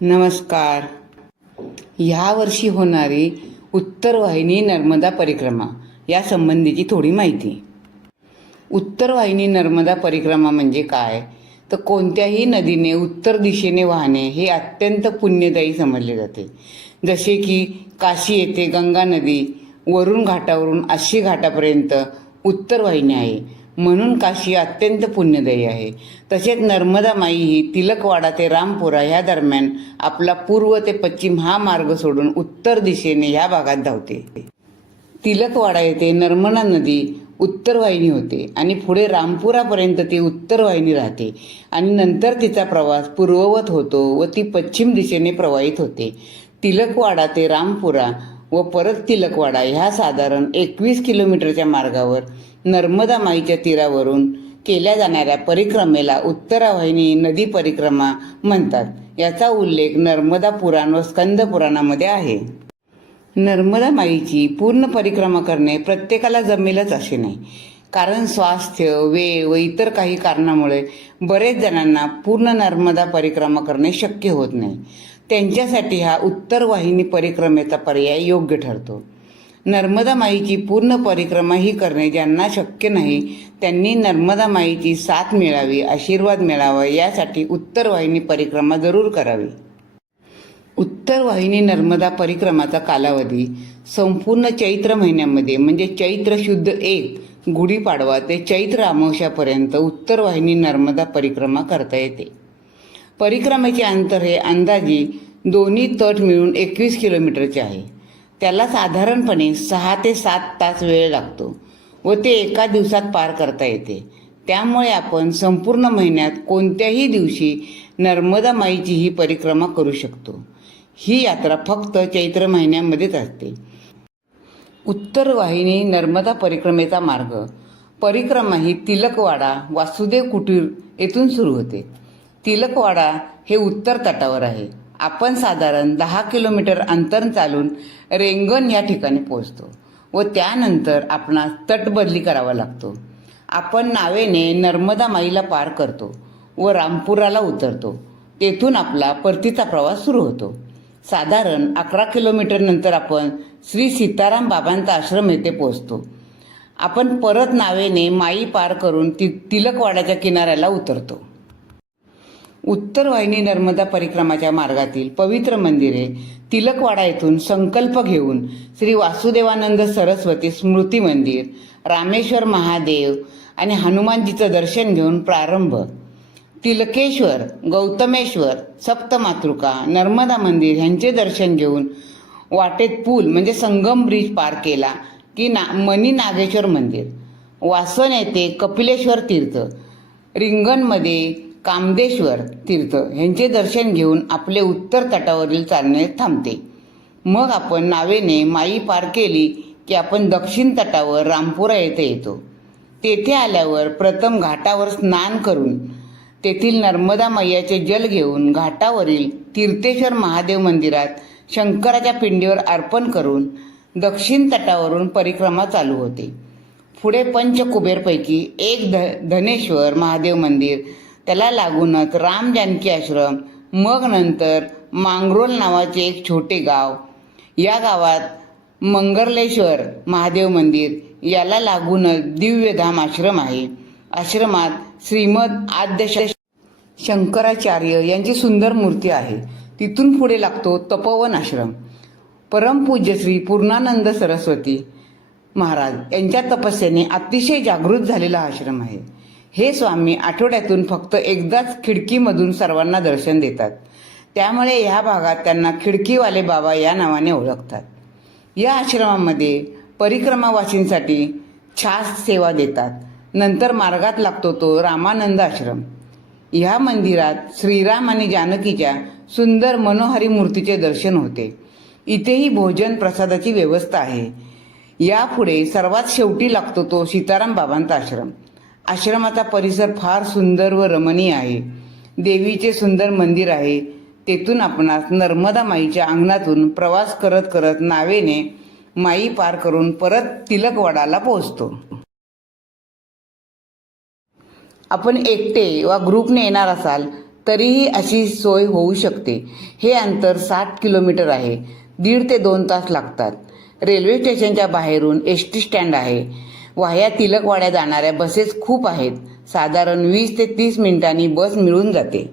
नमस्कार. ह्या वर्षी होणारी उत्तर वाहिनी नर्मदा परिक्रमा या संबंधीची थोडी माहिती. उत्तर वाहिनी नर्मदा परिक्रमा म्हणजे काय, तर कोणत्याही नदीने उत्तर दिशेने वाहणे हे अत्यंत पुण्यदायी समजले जाते. जसे की काशी येथे गंगा नदी वरुण घाटावरून आशी घाटापर्यंत उत्तर वाहिनी आहे, म्हणून काशी अत्यंत पुण्यदायी आहे. तसेच नर्मदा माई ही तिलकवाडा ते रामपुरा ह्या दरम्यान आपला पूर्व ते पश्चिम हा मार्ग सोडून उत्तर दिशेने ह्या भागात धावते. तिलकवाडा येथे नर्मदा नदी उत्तर वाहिनी होते आणि पुढे रामपुरापर्यंत ती उत्तर वाहिनी राहते आणि नंतर तिचा प्रवास पूर्ववत होतो व ती पश्चिम दिशेने प्रवाहित होते. तिलकवाडा ते रामपुरा व परत तिलकवाडा ह्या साधारण 21 किलोमीटरच्या मार्गावर नर्मदा माईच्या तीरावरून केल्या जाणाऱ्या परिक्रमेला उत्तरावाहिनी नदी परिक्रमा म्हणतात. याचा उल्लेख नर्मदा पुराण व स्कंद पुराणामध्ये आहे. नर्मदा माईची पूर्ण परिक्रमा करणे प्रत्येकाला जमेलच असे नाही, कारण स्वास्थ्य, वेळ व इतर काही कारणामुळे बरेच जणांना पूर्ण नर्मदा परिक्रमा करणे शक्य होत नाही. त्यांच्यासाठी हा उत्तर वाहिनी परिक्रमेचा पर्याय योग्य ठरतो. नर्मदा माईची पूर्ण परिक्रमा ही करणे ज्यांना शक्य नाही त्यांनी नर्मदा माईची साथ मिळावी, आशीर्वाद मिळावा यासाठी उत्तर वाहिनी परिक्रमा जरूर करावी. उत्तर वाहिनी नर्मदा परिक्रमाचा कालावधी संपूर्ण चैत्र महिन्यामध्ये म्हणजे चैत्र शुद्ध 1 गुढीपाडवा ते चैत्र अमावस्यापर्यंत उत्तर वाहिनी नर्मदा परिक्रमा करता येते. परिक्रमेचे अंतर हे अंदाजे दोन्ही तट मिळून 21 किलोमीटरचे आहे. त्याला साधारणपणे 6 ते 7 तास वेळ लागतो व ते एका दिवसात पार करता येते. त्यामुळे आपण संपूर्ण महिन्यात कोणत्याही दिवशी नर्मदा माईची ही परिक्रमा करू शकतो. ही यात्रा फक्त चैत्र महिन्यामध्येच असते. उत्तर वाहिनी नर्मदा परिक्रमेचा मार्ग परिक्रमा ही तिलकवाडा वासुदेव कुटीर येथून सुरू होते. तिलकवाडा हे उत्तर तटावर आहे. आपण साधारण 10 किलोमीटर अंतर चालून रेंगण या ठिकाणी पोहोचतो व त्यानंतर आपणास तट बदली करावा लागतो. आपण नावेने नर्मदा माईला पार करतो व रामपुराला उतरतो. तेथून आपला परतीचा प्रवास सुरू होतो. साधारण 11 किलोमीटर नंतर आपण श्री सीताराम बाबांचा आश्रम येथे पोहोचतो. आपण परत नावेने माई पार करून तिलकवाड्याच्या किनाऱ्याला उतरतो. उत्तर वाहिनी नर्मदा परिक्रमाच्या मार्गातील पवित्र मंदिरे तिलकवाडा येथून संकल्प घेऊन श्री वासुदेवानंद सरस्वती स्मृती मंदिर, रामेश्वर महादेव आणि हनुमानजीचं दर्शन घेऊन प्रारंभ. तिलकेश्वर, गौतमेश्वर, सप्तमातृका, नर्मदा मंदिर यांचे दर्शन घेऊन वाटेत पूल म्हणजे संगम ब्रिज पार केला की मनी नागेश्वर मंदिर, वासन येथे कपिलेश्वर तीर्थ, रिंगणमध्ये कामदेश्वर तीर्थ यांचे दर्शन घेऊन आपले उत्तर तटावरील चालणे थांबते. मग आपण नावेने माई पार केली की आपण दक्षिण तटावर रामपुरा येथे येतो. तेथे आल्यावर प्रथम घाटावर स्नान करून तेथील नर्मदा मैयाचे जल घेऊन घाटावरील तीर्थेश्वर महादेव मंदिरात शंकराच्या पिंडीवर अर्पण करून दक्षिण तटावरून परिक्रमा चालू होते. पुढे पंचकुबेरपैकी एक धनेश्वर महादेव मंदिर, त्याला लागूनच राम जानकी आश्रम, मग नंतर मांगरोल नावाचे एक छोटे गाव, या गावात मंगर्लेश्वर महादेव मंदिर, याला लागूनच दिव्यधाम आश्रम आहे. आश्रमात श्रीमद आद्य शंकराचार्य यांची सुंदर मूर्ती आहे. तिथून पुढे लागतो तपोवन आश्रम. परमपूज्य श्री पूर्णानंद सरस्वती महाराज यांच्या तपस्येने अतिशय जागृत झालेला आश्रम आहे. हे स्वामी आठवड्यातून फक्त एकदाच खिडकीमधून सर्वांना दर्शन देतात. त्यामुळे ह्या भागात त्यांना खिडकीवाले बाबा या नावाने ओळखतात. या आश्रमामध्ये परिक्रमावासींसाठी छास सेवा देतात. नंतर मार्गात लागतो तो रामानंद आश्रम. ह्या मंदिरात श्रीराम आणि जानकीच्या सुंदर मनोहारी मूर्तीचे दर्शन होते. इथेही भोजन प्रसादाची व्यवस्था आहे. यापुढे सर्वात शेवटी लागतो तो सीताराम बाबांचा आश्रम. आश्रमाचा परिसर फार सुंदर व रमणीय आहे. देवीचे सुंदर मंदिर आहे. तेथून आपणास नर्मदा माईच्या अंगणातून प्रवास करत करत नावेने माई पार करून परत तिलकवाडाला पोहोचतो. आपण एकटे वा ग्रुपने येणार असाल तरीही अशी सोय होऊ शकते. हे अंतर 60 किलोमीटर आहे. 1.5 ते 2 तास लागतात. रेल्वे स्टेशनच्या बाहेरून एसटी स्टँड आहे. वाह्या तिलकवाड्या जाणाऱ्या बसेस खूप आहेत. साधारण 20 ते 30 मिनिटांनी बस मिळून जाते.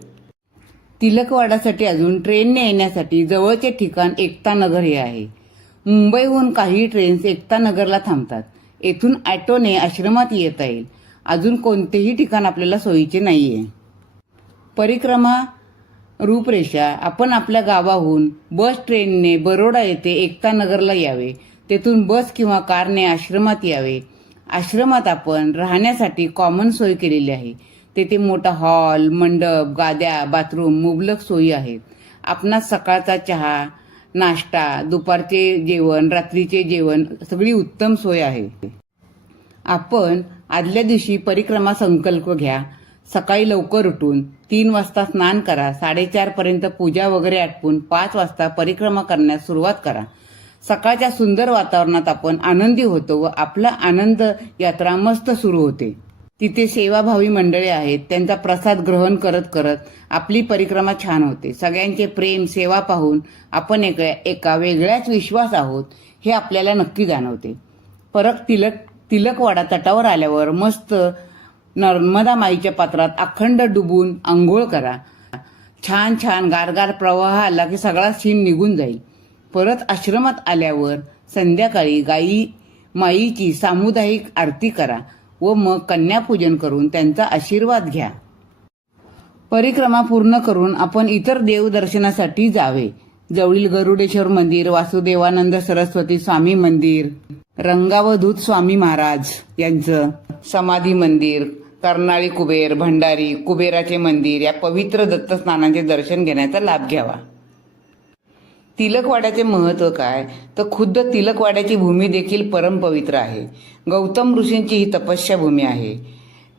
तिलकवाडासाठी अजून ट्रेनने येण्यासाठी जवळचे ठिकाण एकता नगर हे आहे. मुंबईहून काही ट्रेन्स एकता नगरला थांबतात. येथून ऑटोने आश्रमात येता येईल. अजून कोणतेही ठिकाण आपल्याला सोयीचे नाहीये. परिक्रमा रूपरेषा. आपण आपल्या गावाहून बस ट्रेनने बरोडा येथे एकता नगरला यावे. तेथून बस किंवा कारने आश्रमात यावे. आश्रमात आपण राहण्यासाठी कॉमन सोय केलेली आहे. तेथे मोठा हॉल, मंडप, गाद्या, बाथरूम, मुबलक सोयी आहेत. आपणास सकाळचा चहा, नाश्ता, दुपारचे जेवण, रात्रीचे जेवण सगळी उत्तम सोय आहे. आपण आदल्या दिवशी परिक्रमा संकल्प घ्या. सकाळी लवकर उठून 3 वाजता स्नान करा. 4:30 पर्यंत पूजा वगैरे आटपून 5 वाजता परिक्रमा करण्यास सुरुवात करा. सकाळच्या सुंदर वातावरणात आपण आनंदी होतो व आपला आनंद यात्रा मस्त सुरू होते. तिथे सेवाभावी मंडळी आहेत. त्यांचा प्रसाद ग्रहण करत करत आपली परिक्रमा छान होते. सगळ्यांचे प्रेम, सेवा पाहून आपण एका वेगळ्याच विश्वास आहोत हे आपल्याला नक्की जाणवते. परत तिलकवाडा तटावर आल्यावर मस्त नर्मदा माईच्या पात्रात अखंड डुबून आंघोळ करा. छान छान गारगार प्रवाह आला की सगळा शीण निघून जाईल. परत आश्रमात आल्यावर संध्याकाळी माईची सामुदायिक आरती करा व मग कन्यापूजन करून त्यांचा आशीर्वाद घ्या. परिक्रमा पूर्ण करून आपण इतर देवदर्शनासाठी जावे. जवळील गरुडेश्वर मंदिर, वासुदेवानंद सरस्वती स्वामी मंदिर, रंगावधूत स्वामी महाराज यांचं समाधी मंदिर, कर्नाळी कुबेर, भंडारी कुबेराचे मंदिर या पवित्र दत्तस्नानांचे दर्शन घेण्याचा लाभ घ्यावा. तिलकवाड्याचे महत्त्व काय तर खुद्द तिलकवाड्याची भूमी देखील परमपवित्र आहे. गौतम ऋषींची ही तपस्या भूमी आहे.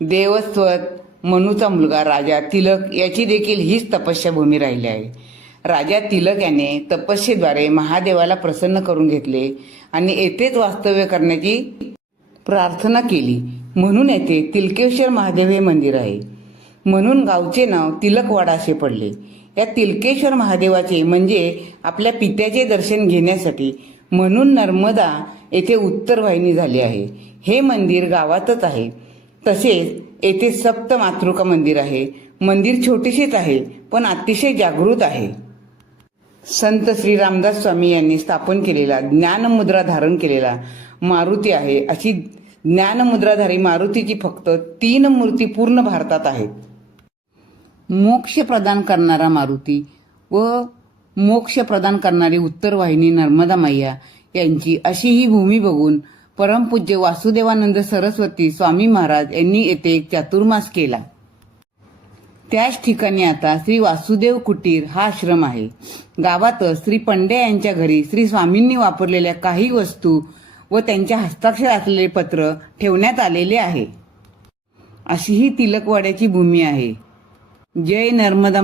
देवस्वत मनूचा मुलगा राजा तिलक याची देखील हीच तपस्या भूमी राहिली आहे. राजा तिलक याने तपस्येद्वारे महादेवाला प्रसन्न करून घेतले आणि येथेच वास्तव्य करण्याची प्रार्थना केली. म्हणून येथे तिलकेश्वर महादेव हे मंदिर आहे. म्हणून गावचे नाव तिलकवाडा असे पडले. या तिलकेश्वर महादेवाचे म्हणजे आपल्या पित्याचे दर्शन घेण्यासाठी म्हणून नर्मदा येथे उत्तर वाहिनी झाली आहे. हे मंदिर गावातच आहे. तसेच येथे सप्त मातृका मंदिर आहे. मंदिर छोटेसेच आहे पण अतिशय जागृत आहे. संत श्री रामदास स्वामी यांनी स्थापन केलेला ज्ञानमुद्रा धारण केलेला मारुती आहे. अशी ज्ञानमुद्राधारी मारुतीची फक्त 3 मूर्ती पूर्ण भारतात आहेत. मोक्ष प्रदान करणारा मारुती व मोक्ष प्रदान करणारी उत्तर वाहिनी नर्मदा मैया यांची अशी ही भूमी बघून परमपूज्य वासुदेवानंद सरस्वती स्वामी महाराज यांनी येथे एक चातुर्मास केला. त्याच ठिकाणी आता श्री वासुदेव कुटीर हा आश्रम आहे. गावातच श्री पंड्या यांच्या घरी श्री स्वामींनी वापरलेल्या काही वस्तू व त्यांच्या हस्ताक्षर असलेले पत्र ठेवण्यात आलेले आहे. अशी ही तिलकवाड्याची भूमी आहे. जय नर्मदा.